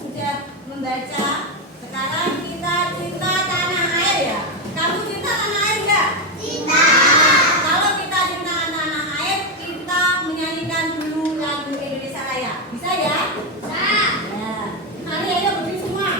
sudah membaca. Sekarang kita cinta tanah air ya. Kamu cinta tanah air nggak? Cinta. Kalau kita cinta tanah air, kita menyanyikan dulu lagu Indonesia Raya. Bisa ya? Bisa. Ya. Mari ayo berdiri semua.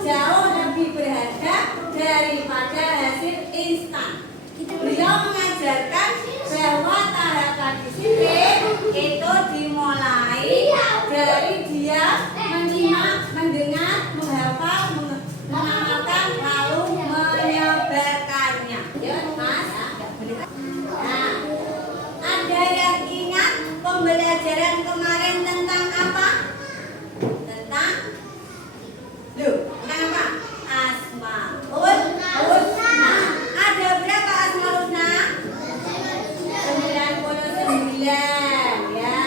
Jauh lebih berharga daripada hasil instan. Beliau mengajarkan bahwa tahapan disiplin itu dimulai dari dia menyimak, mendengar, menghafal, mengamalkan, lalu menyebarkannya. Ya, Mas. Nah, ada yang ingat pembelajaran kemarin tentang apa? Tentang Asmaul Husna. Ada berapa Asmaul Husna? 99 ya.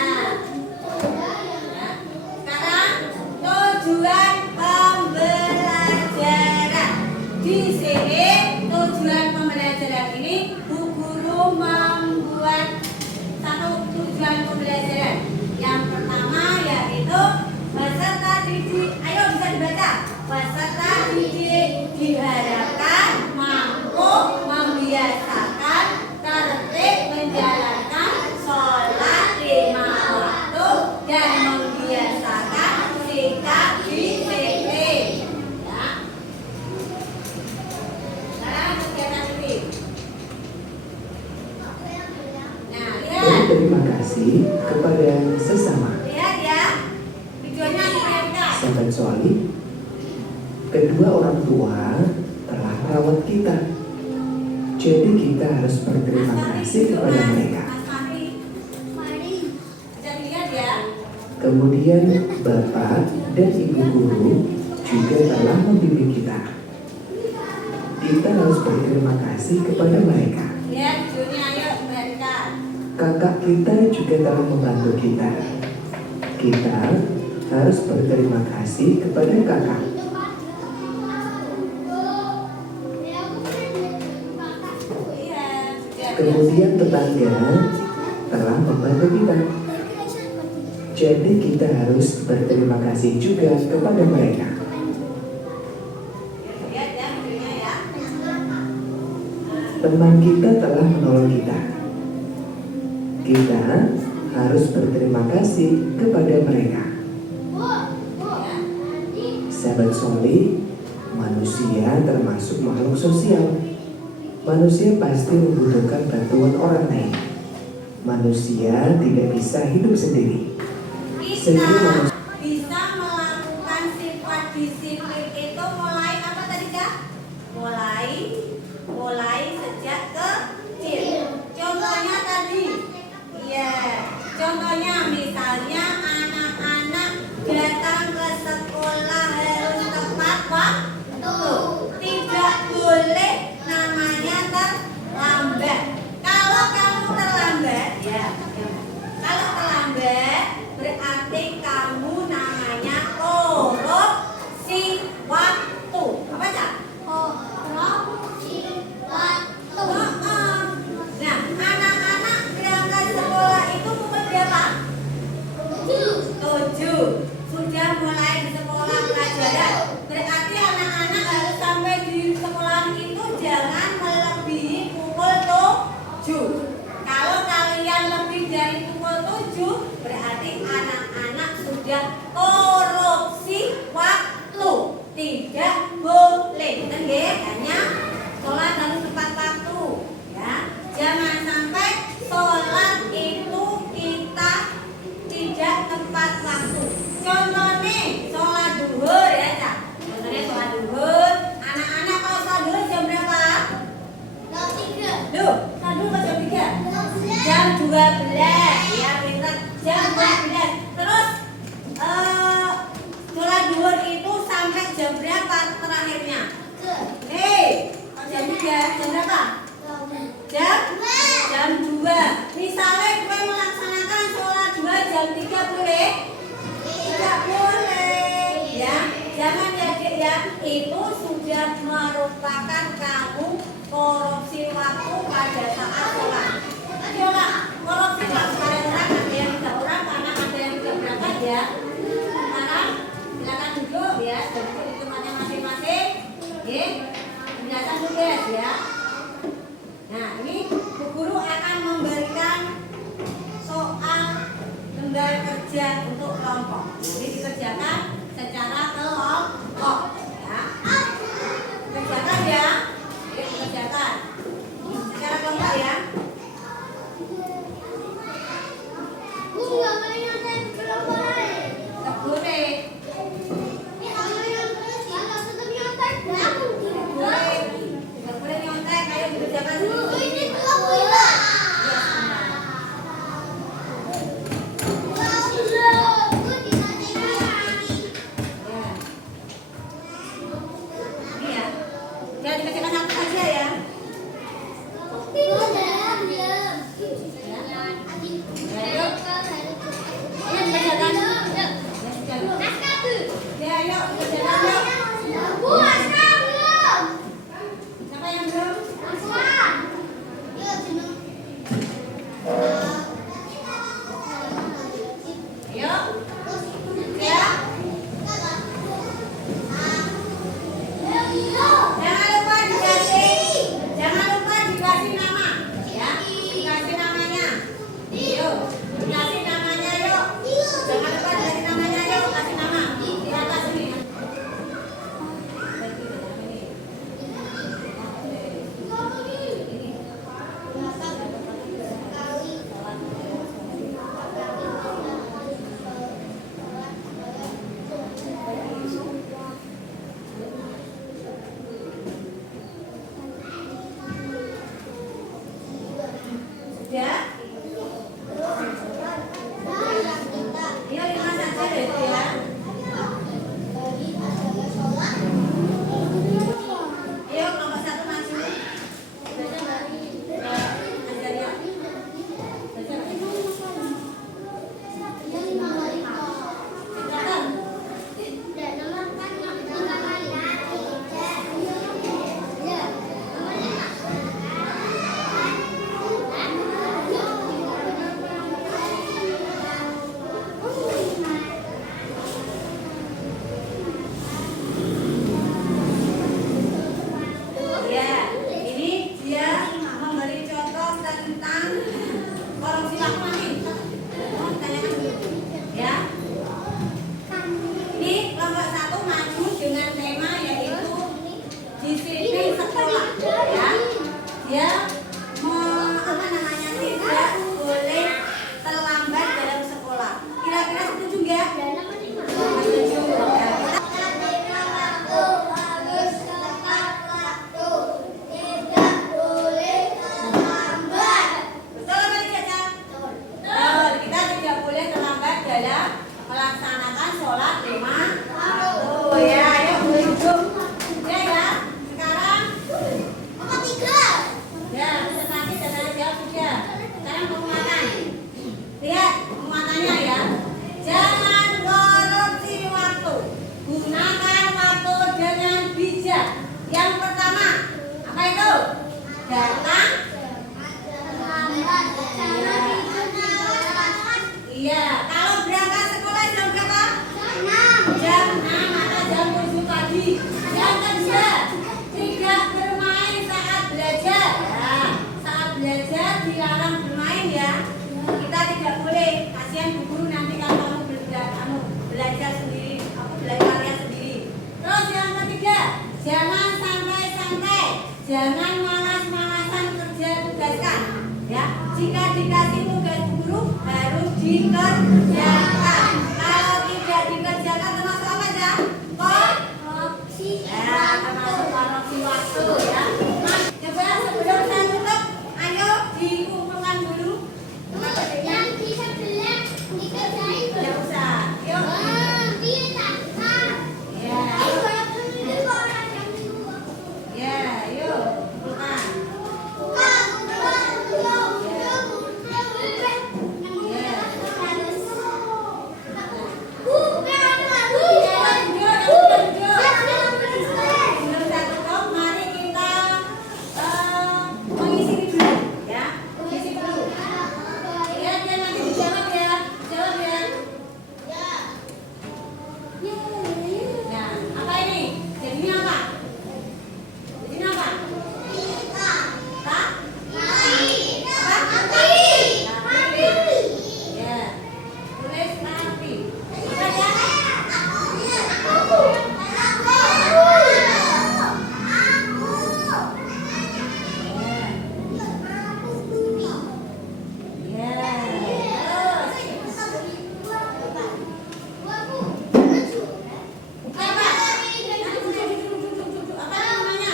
Sekarang tujuan pembelajaran. Di sini tujuan pembelajaran ini Bu Guru membuat satu tujuan pembelajaran. Yang pertama yaitu peserta didik. Ayo bisa dibaca. Peserta didik diharapkan mampu membiasakan tertib menjalankan sholat 5 waktu dan membiasakan sikap disiplin. Ya. Sekarang kegiatan ini. Nah, lihat. Terima kasih kepada sesama. Lihat ya. Videonya lihat. Sahabat Soli, kedua orang tua telah merawat kita. Jadi kita harus berterima kasih kepada mereka. Kemudian Bapak dan Ibu Guru juga telah membimbing kita. Kita harus berterima kasih kepada mereka. Kakak kita juga telah membantu kita. Kita harus berterima kasih kepada kakak. Kemudian tetangga telah membantu kita. Jadi kita harus berterima kasih juga kepada mereka. Teman kita telah menolong kita. Kita harus berterima kasih kepada mereka. Sahabat Soli, manusia termasuk makhluk sosial. Manusia pasti membutuhkan bantuan orang lain. Manusia tidak bisa hidup sendiri. Sehingga bisa melakukan sifat disiplin itu mulai apa tadi Kak? Mulai sejak kecil. Contohnya tadi, ya. Contohnya misalnya anak-anak datang ke sekolah harus tepat waktu. Tidak boleh namanya terlambat. Kalau kamu terlambat, ya. Kalau terlambat berarti kamu namanya korupsi waktu. Apa Cak? Korupsi waktu. Nah, anak-anak berangkat sekolah itu pukul berapa? 7. ya. Korupsi waktu tidak boleh. Kan nggih? Hanya sholat harus tepat waktu ya. Jangan sampai sholat itu kita tidak tepat waktu. Contohnya sholat duhur ya, Cak. Contohnya sholat duhur. Anak-anak kalau sholat duhur jam berapa? Jam 3. Duh, sholat duhur jam 3? Jam 12 ya, pintar. Jam 12. Terus sholat duhur itu sampai jam berapa terakhirnya? Jam 3. Jam berapa? Jam 2. Misalnya gue melaksanakan sholat 2 jam 3 boleh? Tidak boleh ya. Jangan ya Dek ya. Itu sudah merupakan kamu korupsi waktu pada saat sholat. Ayolah, korupsi waktu pada orang ada yang 3 orang karena ada yang 3 berangkat ya. Sekarang silakan duduk ya. Jadi hitungannya masing-masing. Oke. Penjelasan tugas ya. Nah, ini Bu Guru akan memberikan soal lembar kerja untuk kelompok. Jadi dikerjakan secara kelompok ya. Kerjakan ya. Oke, dikerjakan secara kelompok ya. Jangan santai-santai, jangan malas-malasan kerja tugaskan. Ya, jika dikasih tugas guru harus dikerjakan. Kalau tidak dikerjakan termasuk apa ya? Korupsi. Ya, termasuk korupsi waktu ya. Nah, coba sebelum saya tutup, ayo dikumpulkan dulu. Yang bisa belak dikerjain. Tidak usah. Yuk. Ya, ya, yuk. Kumpulkan. Sebelum saya tutup, mari kita mengisi dulu, ya. Isi dulu. Ya, dia nanti dijawab ya. Jawab ya. Nah, apa ini? Jadinya apa? Jadinya apa? Tak? Apa? Ya. Tulis nanti. Apa ya? Ya. Terus. Apa? Apa namanya?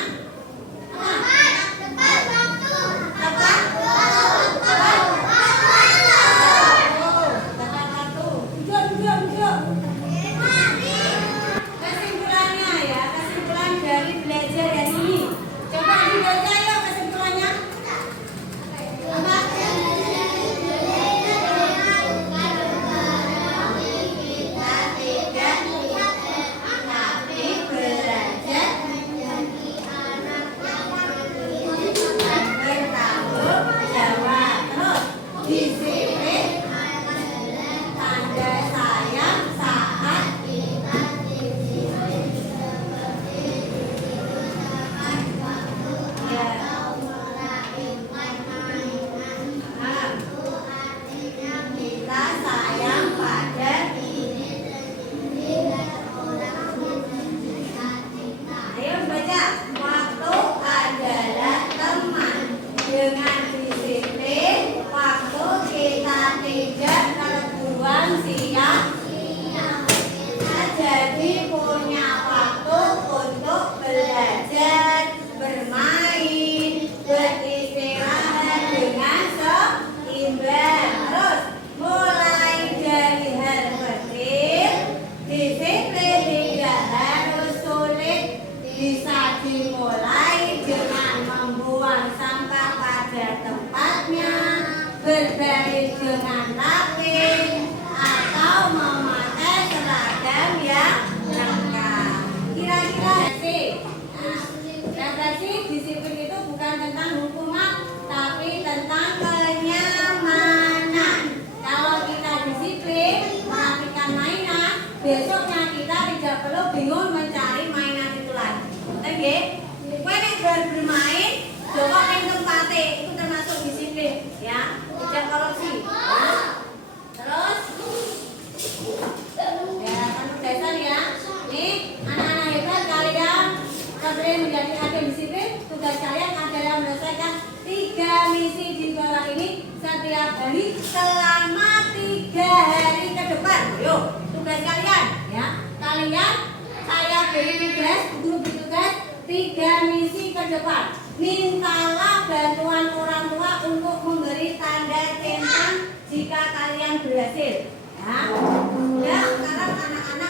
Apa? Apa? Oh, tepat waktu. Duduk. Kesimpulannya ya, kesimpulan dari belajar hari ini. Coba dibaca yuk kesimpulannya. Apa? Tapi belajar bertanggung jawab. Terus disiplin, tanda sayang saat kita sayang pada ayo baca. Waktu adalah teman. Dengan disiplin waktu kita tidak terbuang sia-sia. Jadi punya waktu untuk belajar, bermain, beristirahat dengan seimbang. Terus mulai dari hal kecil. Disiplin tidak harus sulit, bisa dimulai dengan membuang sampah pada tempatnya, berbaris dengan rapi, atau memakai seragam yang lengkap. Kira-kira sih, redaksi disiplin itu bukan tentang hukuman, tapi tentang kenyamanan. Kalau kita disiplin melakukan mainan, besoknya kita tidak perlu bingung mencari mainan itu lagi. Oke? Kowe nek bermain, coba yang tempatnya itu termasuk disiplin, ya. Tidak korupsi. Ya. Terus, ya penuh dasar ya. Nih, anak-anak hebat kalian sampai menjadi agen disiplin. Tugas kalian adalah menyelesaikan 3 misi di bawah ini setiap hari selama 3 hari ke depan. Yuk, tugas kalian, ya. Kalian, saya beri tugas, guru beri tugas 3 misi ke depan. Mintalah bantuan orang tua untuk memberi tanda centang jika kalian berhasil. Ya, sekarang anak-anak